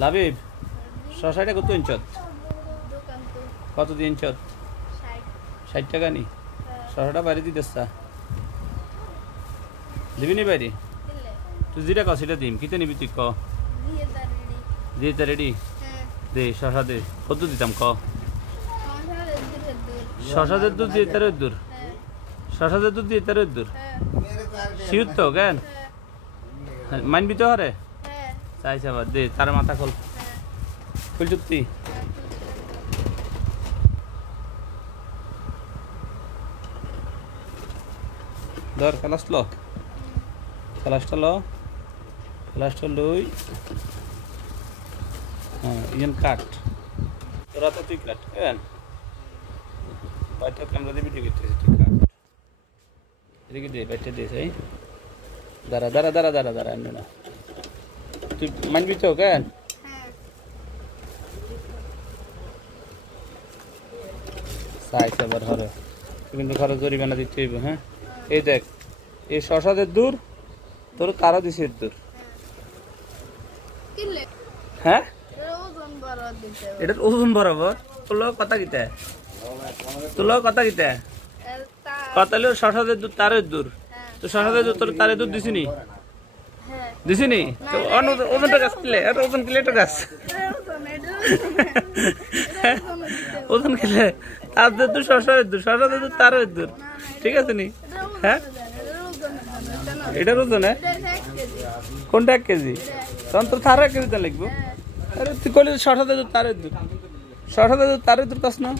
লাবিব শশাটা কত ইঞ্চত কত দিয়ে ইঞ্চত 60 টাকা নি শশাটা বাইরে দিতেছা দিবি নি বাইরে তুই যেটা ক সেটা দিম কিতে নিবি তুই ক দিয়ে তা রেডি দে শশা দে কত দিতাম ক শশাদের দুধ দিয়ে তার দূর শশাদের দুধ দিয়ে তার দূর শিউর তো কেন মানবি তো হরে চাইছে আবার দে তার মাথা খোল ফুল চুক্তি ধর খালাসটা লই হ্যাঁ ইয়ান কাট তোরা তো তুই কাট কেন বাইটা ক্যামেরা দিয়ে ভিডিও করতেছিস তুই কাট এদিকে দে বাইটা দে সাই দাঁড়া এমনি না তুই মানবি তো কেন চাইছে আবার হরে কিন্তু খরচ জরিমানা দিতে হইব হ্যাঁ এই দেখ এই শশাদের দূর তোর কারো দিছিস দূর হ্যাঁ এটার ওজন বরাবর তোর কথা কিতা কথা হলো শশাদের দূর তারের দূর তো শশাদের দূর তোর তারের দূর দিছিনি তো ওজনটা গাছ কিলে আর ওজন কিলে একটা গাছ ওজন কিলে তার দূর শশাদের দূর তারের দূর ঠিক আছে নি হ্যাঁ এটার ওজন কোনটা 1 কেজি তখন তোর তার 1 কেজি তা লিখবো আরে তুই কইলি শশাদের দূর তারের দূর কাছ না